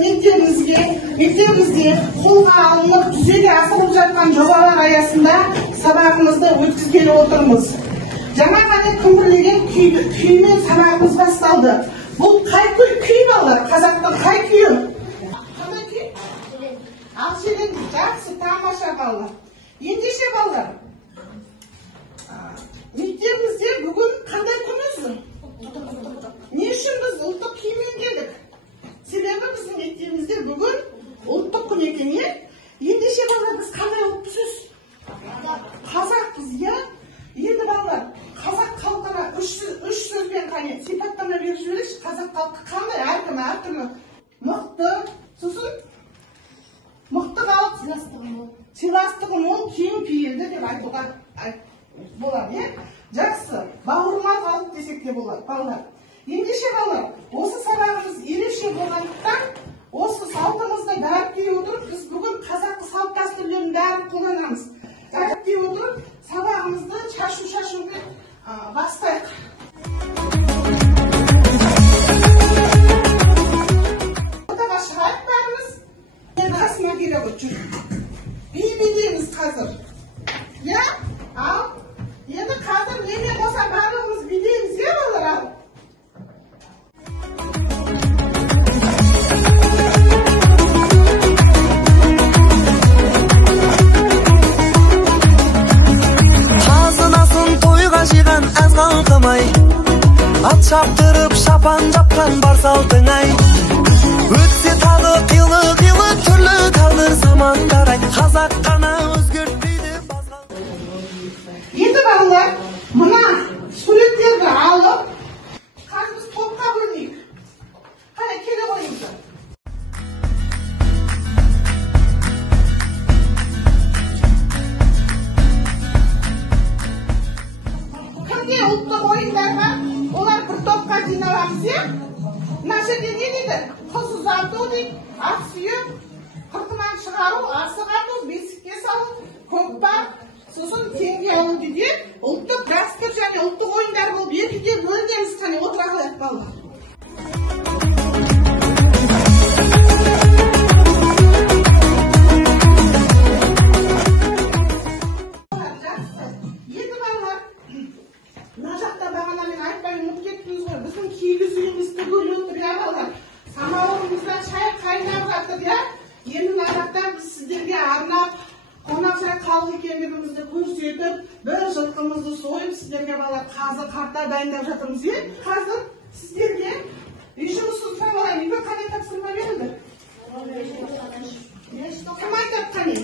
мектебімізде қолға алынып жүзеге асырылып жатқан жобалар аясында сабағымызды өткізгелі отырмыз. Жаңа ғана күмбірлеген күймен сабағымыз басталды. Бұл қай күй балалар? Қазақтың қай күйі? Қандай күй? Ақшелен. Жақсы, тамаша балалар. Ендеше балалар, мектебімізде бүгін қандай күн өзі? Не үшін біз ұлттық киіммен келдік? Себебі біздің мектебімізде бүгін ұлттық күн екен, е? Ендеше балалар, біз қандай ұлтпыз? Қазақпыз, е? Енді балалар, қазақ халқына үш сөзбен қане сипаттама беріп жіберейікші. Қазақ халқы қандай? Әркімі мықты, сосын мықты халық, сыйластығы мол, кең пейілді деп айтуға болады, е? Жақсы, бауырмал халық десек те болады, балалар. Ендеше балалар, осы сабағымыз ерекше болғандықтан, осы салтымызды дәріптей отырып, біз бүгін қазақы салт дәстүрлерін бәрін қолданамыз. Дәріптей отырып, сабағымызды шашумен бастайық. Ортаға шығайық бәріміз. Қасына келе жүр. Би билейміз қазір. Я? Ал? Енді қазір неме қоса барлығымыз билейміз, е балалар? Жиған әз қалқымай, ат шаптырып шапан жапқан бар салтыңай. Өтсе тағы қилы түрлі тағдыр замандар ай, қазақ қана өзгертпейді басқа. Енді балалар, мына суреттерді алып, қазір біз топқа бөлінейік. Қане келе қойыңыздар. Ұлттық ойындарға олар бір топқа жиналамыз, е? Мына жерде не дейді? Қыз ұзату дейді, ат сүйек, қырқынан шығару, асық ату, бесікке салу, көкпар, сосын теңге алу дейді. Ұлттық дәстүр және ұлттық ойындар болып екіге бөлінеміз. Қане отыра қалайық балалар. Екендігімізді көрсетіп, бір жылқымызды сойып, сіздерге балалар қазір қарта дайындап жатырмыз, е? Қазір сіздерге үй жұмысын сұрап үйге қандай тапсырма берілді? Кім айтады қане?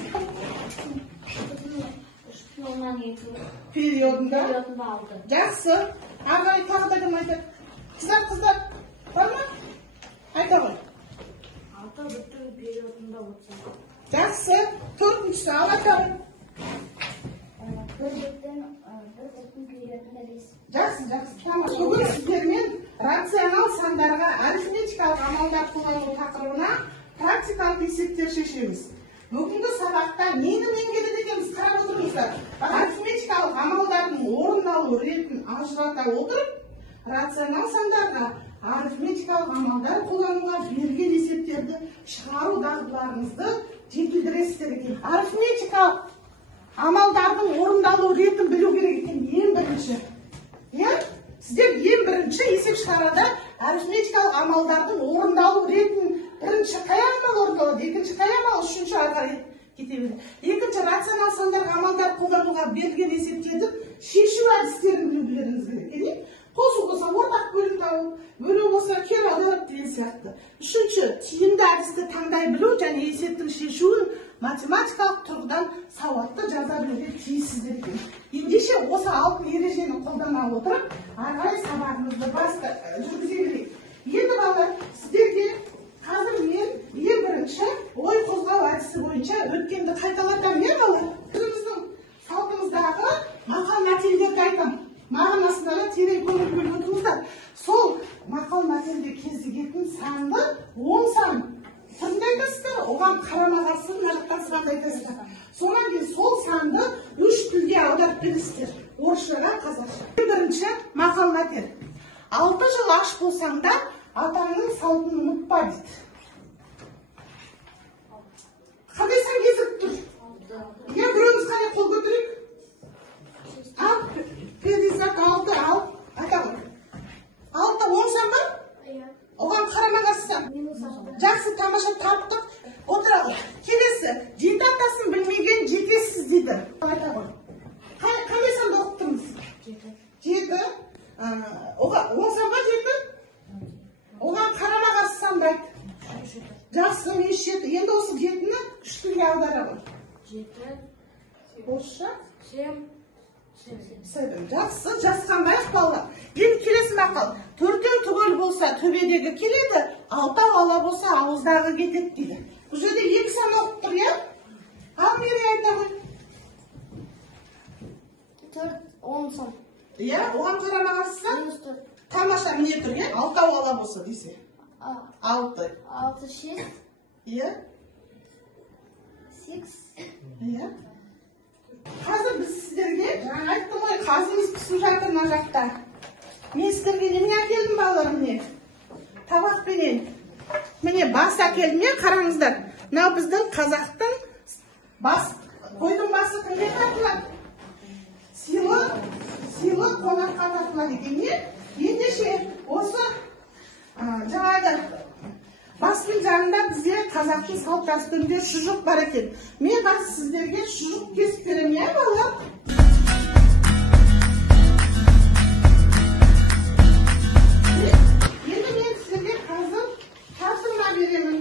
Периодында алды. Жақсы. Ағай тағы да кім айтады? Қыздар, бар ма? Айта ғой. 6 бүтін периодында отса. Жақсы. 4-ші алатары. Жақсы. Бүгін сіздермен рационал сандарға арифметикалық амалдар қолдану тақырыбына практикалық есептер шешеміз. Бүгінгі сабақта нені меңгереді екенбіз қарап отырыңыздар. Арифметикалық амалдардың орындалу ретін ажырата отырып, рационал сандарға арифметикалық амалдар қолдануға берілген есептерді шығару дағдыларыңызды жетілдіресіздер екен. Арифметикалық амалдардың орындалу ретін білу керек екен ең бірінші. Сіздер ең бірінші есеп шығарада арифметикалық амалдардың орындалу ретін бірінші қай амал орындалады, екінші қай амал, үшінші арға кете береді. Екінші рационал сандарға амалдар қолдануға берілген есептерді шешу әдістерін білуіңіз керек. Қосу болса ортақ бөлім тауып, бөлу болса кер аударып деген сияқты. Үшінші, тиімді әдісті таңдай білу және есептің шешуін математикалық тұрғыдан сауатты жаза білуге тиіссіздер екен. Ендеше осы алтын ережені қолдана отырып, ағай сабағымызды жүргізе берейік. Енді балалар, сіздерге қазір мен ең бірінші ой қозғау әдісі бойынша өткенді қайталатамын, е балалар? Өзіміздің салтымыздағы мақал мәтелдерді айтамын. Мағынасына да терең көңіл бөліп отырыңыздар. Сол мақал мәтелде кездесетін санды 10 сан түрінде айтасыздар, оған қарама-қарсы мына жақтан санды айтасыздар. Сонан кейін сол санды 3 тілге аударып бересіздер. Орысшаға, қазақша. Бірінші мақал мәтел. 6 жыл аш болсаң да атаңның салтын ұмытпа дейді. жақсы тамаша таптық. Отырады. Келесі, жеті атасын білмеген жетесіз дейді. Айта ғой. Қандай санда оқып тұрмыз? Жеті. Он санға жеті? Оған қарама қарсы санды айт. Жақсы, меш жеті. Енді осы жетіні үш тілге аудара ғой. Жеті. Орысша? Сем. Жақсы, жасқанбайық балалар. Енді келесі мақал. Төртеу түгел болса төбедегі келеді, алтау ала болса ауыздағы кетеді дейді. Бұл жерде екі сан оқып тұр, иә? Ал мере айта ғой. 10 сан. Иә, оған қарама қарсы? -4. Тамаша не тұр, иә? Алтау ала болса десе. 6. 6, 6. Иә? 6. Иә? Қазір біз сіздерге, жаңа айттым ғой, қазымыз пісіп жатыр мына жақта. Мен сіздерге немен әкелдім балаларым, міне? Табақпенен. Міне бас әкелдім, иә, қараңыздар. Мынау біздің қазақтың қойдың басы кімге тартылады? Сыйлы қонаққа тартылады екен, иә? Ендеше осы жаңағы бастың жанында бізде қазақтың салт дәстүрінде шұжық бар екен. Мен қазір сіздерге шұжық кесіп беремін, иә, балалар? Енді мен сіздерге қазір тапсырма беремін.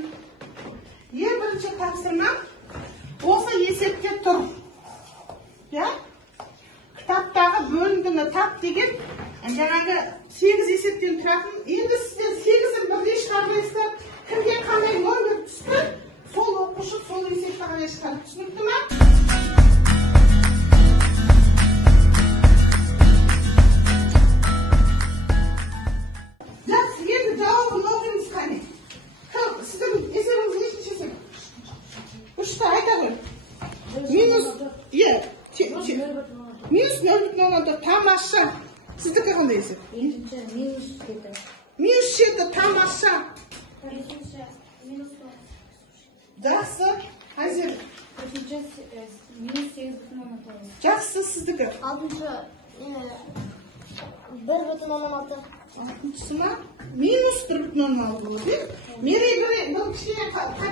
Ең бірінші тапсырма осы есепте тұр. Я? Кітаптағы бөліндіні тап деген жаңағы 8 есептен тұратын. Енді сіздер 8-ін бірдей шығармайсыздар. Кімге қандай номер түсті, сол оқушы сол есепті ғана шығарып. Түсінікті ма? Жақсы, енді жауабын оқимыз қане. Сіздің есебіңіз нешінші есеп? 3-ті айта ғой. Минус 0,4. Тамаша. Сіздікі қандай есеп? Минус 7. Тамаша. Жақсы, Азер. Жақсы, сіздікі. 1,16. Алтыншысы ма? Минус 1,16 болды. Мерей бұл кішкене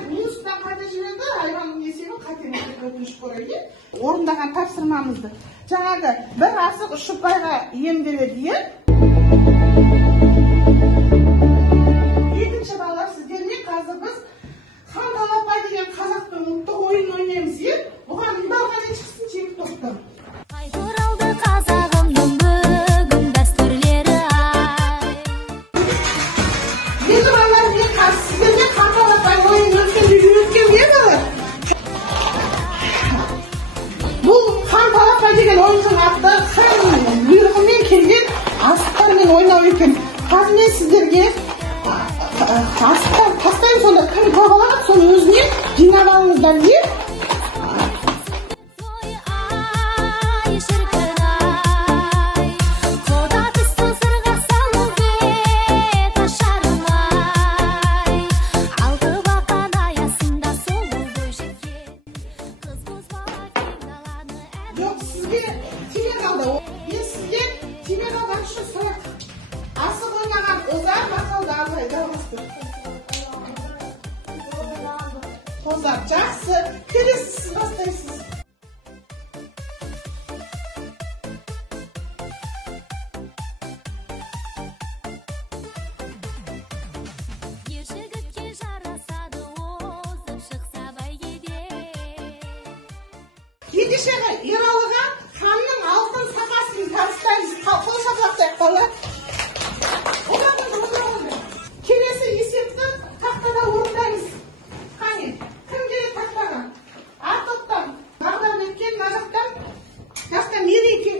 минустан қайда жіберді, айғанның есебі қатемізді өтініш көрейді. Орындаған тапсырмамызды. Жаңағы бір асық үш ұпайға иемделеді, е? Екінші балалар, сіздермен қазір біз хан талапай деген қазақтың ұлттық ойын ойнаймыз, е? Бұған ұйбалған ешкісін чеміп тоқтым. Қайтыралды қазағымның бүгін дәстүрлері ай. Енді балалар, мен қазір сіздермен хан талапай ойын өткен не балалар? Бұл хан талапай деген ойынның аты хан бұйрығымен келген асықтармен ойнау екен. Қазір мен сіздерге асықтар тастайын, сонда кім табалады, соны өзіне жинап алыңыздар, не? Ой ай шіркін ай, құда түсті сырға салуге ташарым ай. Алты бақан аясында солу бойжеткен, қыз бозбала кең даланы Жоқ, сізге тиме қалды. Мен сізге тиме қалған үшін сұрақ. Асық ойнаған озар мақалды абылай жалғастыр. Озар, жақсы. Келесі сіз бастайсыз. ер жігітке жарасады озып шықса бәйгеде. Ендеше Ералыға ханның алтын сақасын табыстаймыз. Қол шапалақтайық балалар. Келесі есепті тақтада орындаймыз. Қане, кім керек тақтаға? Артықтан, бағдар өткен мазақтан, жақта мерей екен.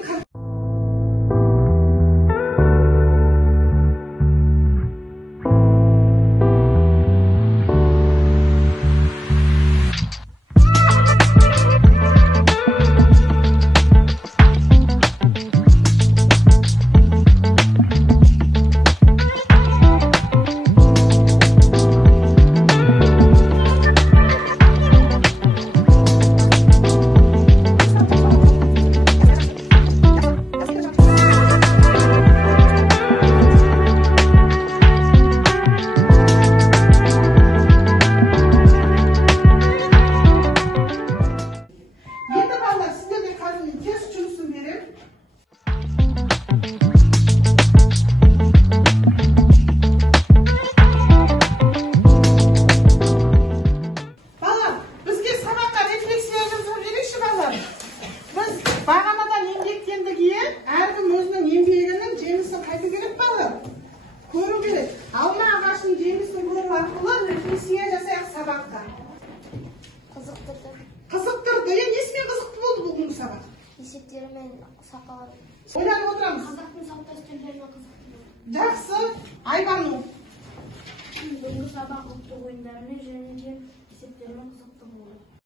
Кызыктырды. Қызықтырды. Несімен қызықты болды бүгінгі сабақ? Есептері мен сапалары. Ойланып отырамыз. Қазақтың салт-дәстүрлеріне қызықты. Жақсы. Айбану. Бүгінгі сабақ ұлттық ойындарымен және де есептермен қызықты.